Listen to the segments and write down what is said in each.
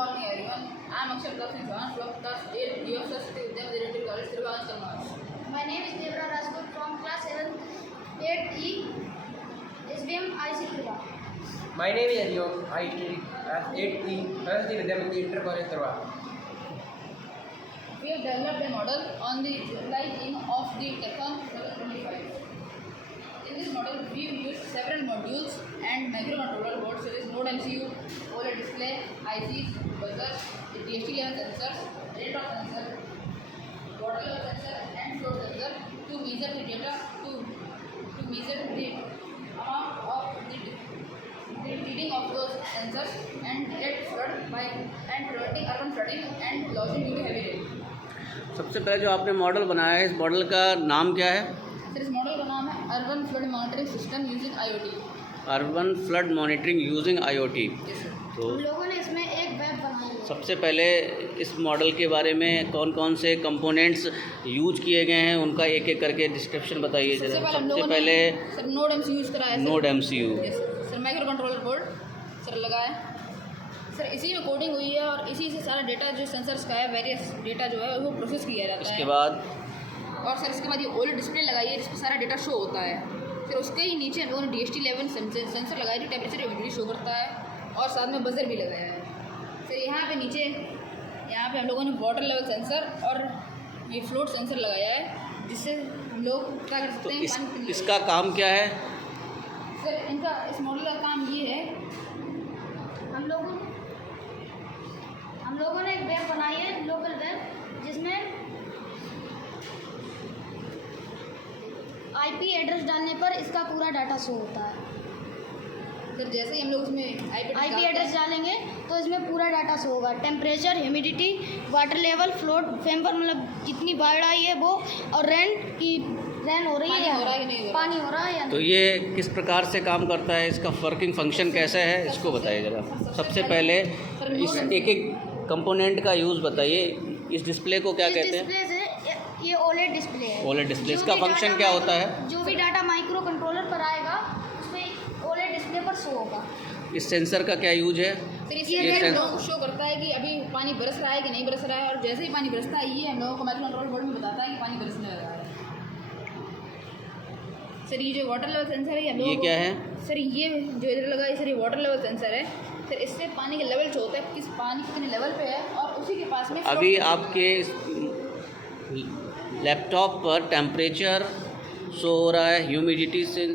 morning everyone. I am Akshay Prakash Chauhan from class 8 of Saraswati Vidya Mandir College, Trivandrum, Tamil. My name is Devra Rajput from class 8E, SBM IC Trivandrum. My name is Aryon. I study class 8E, Saraswati Vidya Mandir Inter College, Trivandrum. We have developed a model on the supply chain of the Tecon 725. In this model, we used several modules and microcontroller boards such as Node MCU, OLED display, ICs, buzzers, DHT11 sensors, rate of sensor, water level sensor, and flow sensor to measure the data to measure the amount of the reading of those sensors and detect flood by and preventing urban flooding and lodging due to heavy rain. सबसे पहले जो आपने model बनाया है, इस model का नाम क्या है? सर, इस मॉडल का नाम है urban flood monitoring system using IoT। Urban flood monitoring using IoT। तो हम लोगों ने इसमें एक वेब बनाई है। सबसे पहले इस मॉडल के बारे में कौन कौन से कंपोनेंट्स यूज किए गए हैं, उनका एक एक करके डिस्क्रिप्शन बताइए जरा। सबसे पहले सर नोड MCU यूज़ करा है। Node MCU। Sir micro controller board sir लगा है। सर इसी में कोडिंग हुई है और इसी से सारा डेटा जो सेंसर्स का है, वेरियस डेटा जो है वो प्रोसेस किया जाता है। इसके बाद और सर इसके बाद ये OLED डिस्प्ले लगाई है जिसमें सारा डेटा शो होता है। फिर उसके ही नीचे हम लोगों ने DHT11 सेंसर लगाया जो टेम्परेचर ह्यूमिडिटी शो करता है और साथ में बजर भी लगाया है। फिर यहाँ पे नीचे हम लोगों ने वाटर लेवल सेंसर और ये फ्लोट सेंसर लगाया है जिससे हम लोग क्या कर सकते हैं पानी। इसका काम क्या है? सर इनका इस मॉडल का काम ये है, हम लोगों ने एक वेब बनाई है, लोकल वेब, जिसमें IP एड्रेस डालने पर इसका पूरा डाटा शो होता है। सर जैसे ही हम लोग उसमें IP एड्रेस डालेंगे तो इसमें पूरा डाटा शो होगा, temperature, humidity, water level, float, fame पर मतलब कितनी बाढ़ आई है वो, और रेन हो रही है, पानी हो रहा है या नहीं। तो ये किस प्रकार से काम करता है, इसका वर्किंग फंक्शन कैसा है, इसको बताइए ज़रा। सबसे पहले इस एक एक कंपोनेंट का यूज़ बताइए। इस डिस्प्ले को क्या कहते हैं? डिस्प्ले से ये OLED डिस्प्ले है। OLED डिस्प्ले, इसका फंक्शन क्या होता है? जो भी डाटा माइक्रो कंट्रोलर पर आएगा उसमें OLED डिस्प्ले पर शो होगा। इस सेंसर का क्या यूज है? फिर इससे हम लोगों को शो करता है कि अभी पानी बरस रहा है कि नहीं बरस रहा है, और जैसे ही पानी बरसता है ये हम लोगों को माइक्रो कंट्रोल बोर्ड में बताता है कि पानी बरसने लगा है। सर ये जो वाटर लेवल सेंसर है ये क्या है? सर ये जो इधर लगा है सर ये वाटर लेवल सेंसर है। सर इससे पानी का लेवल जो होता है किस पानी कितने लेवल पे है और उसी के पास में अभी आपके लैपटॉप पर टेम्परेचर शो हो रहा है, ह्यूमिडिटी से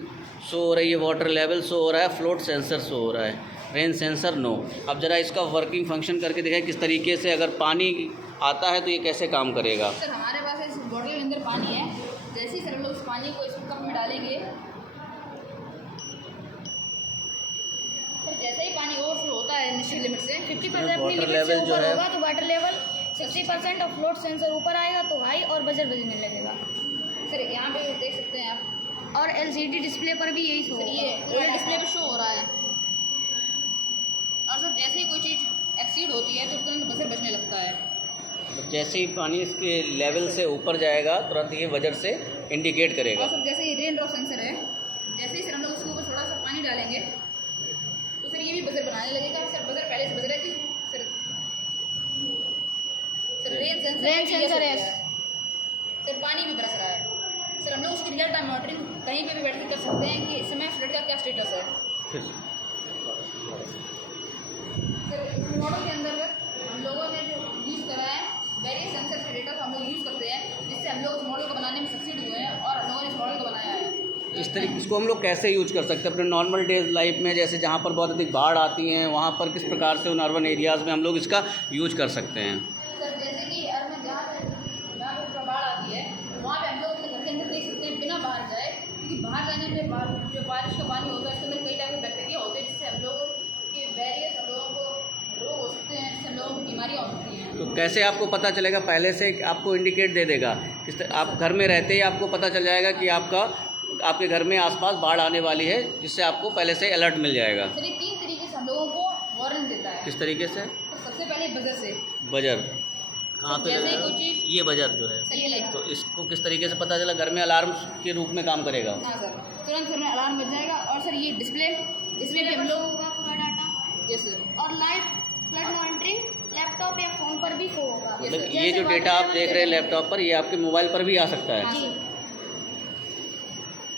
शो हो रही है, वाटर लेवल शो हो रहा है, फ्लोट सेंसर शो हो रहा है, रेन सेंसर नो। अब ज़रा इसका वर्किंग फंक्शन करके दिखाएं किस तरीके से अगर पानी आता है तो ये कैसे काम करेगा। सर हमारे पास इस बॉटल के अंदर पानी है, जैसे ही सर हम लोग उस पानी को इस कप में डालेंगे, सर जैसे ही पानी ओवरफ्लो होता है निश्चित लिमिट से 50% वाटर लेवल जो होगा तो वाटर लेवल 60% और फ्लोट सेंसर ऊपर आएगा तो हाई और बजर बजने लगेगा। सर यहाँ पे देख सकते हैं आप, और LCD डिस्प्ले पर भी यही शो सर ये OLED डिस्प्ले पे शो हो रहा है। और सर जैसे ही कोई चीज़ एक्सीड होती है तो तुरंत बजर बजने लगता है। जैसे ही पानी इसके लेवल से ऊपर जाएगा तुरंत ये वजर से इंडिकेट करेगा। और सर जैसे ही रेन ड्रॉप सेंसर है, जैसे ही सर हम लोग उसके ऊपर थोड़ा सा पानी डालेंगे तो सर ये भी बजर बनाने लगेगा। सर बजर पहले से बज रही थी सर रेन सेंसर है, सर पानी भी बरस रहा है। सर हम लोग उसकी रियल टाइम मॉनिटरिंग कहीं पे भी बैठ के कर सकते हैं कि इस समय फ्लड का क्या स्टेटस है। सर इस मॉडल के अंदर हम लोगों ने जो यूज़ करा है वेरियस सेंसर का डेटा हम लोग यूज़ करते हैं, जिससे हम लोग उस मॉडल को बनाने में सक्सीड हुए हैं और हम लोगों ने इस मॉडल को बनाया है। इस तरीके इसको हम लोग कैसे यूज कर सकते हैं अपने नॉर्मल डेज लाइफ में, जैसे जहाँ पर बहुत अधिक बाढ़ आती हैं वहाँ पर किस प्रकार से उन अर्बन एरियाज़ में हम लोग इसका यूज कर सकते हैं? सर जैसे कि अर्बन जहाँ पे बाढ़ आती है वहाँ पे हम लोग अपने घर के अंदर देख सकते हैं बिना बाहर जाए, क्योंकि बाहर जाने में जो बारिश का पानी होता है उसके अंदर कई टाइप के बैक्टीरिया होते हैं जिससे हम लोगों के वेरियस हम लोगों को रोग हो सकते हैं, जिससे हम लोगों को बीमारियाँ हो सकती हैं। तो कैसे आपको पता चलेगा? पहले से आपको इंडिकेट दे देगा, आप घर में रहते ही आपको पता चल जाएगा कि आपके घर में आसपास बाढ़ आने वाली है, जिससे आपको पहले से अलर्ट मिल जाएगा। सर ये 3 तरीके से हम लोगों को वार्निंग देता है। किस तरीके से? तो सबसे पहले बजर से। बजर कहाँ पे जैसे ही लगेगा? कोई चीज़ ये बजर जो है, सही है तो इसको किस तरीके से पता चला? घर में अलार्म के रूप में काम करेगा। हाँ सर, तुरंत घर में अलार्म बज जाएगा। और सर ये डिस्प्ले, इसमें भी हम लोग होगा पूरा डाटा। Yes sir. और लाइट फ्लड मॉनिटरिंग लैपटॉप या फ़ोन पर भी शो होगा। मतलब ये जैसे जो water डेटा आप level देख रहे हैं detector। लैपटॉप पर, ये आपके मोबाइल पर भी आ सकता है। जी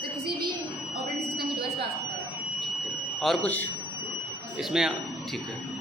तो किसी भी ऑपरेटिंग सिस्टम की डिवाइस पे आ सकता है। और कुछ इसमें? ठीक है।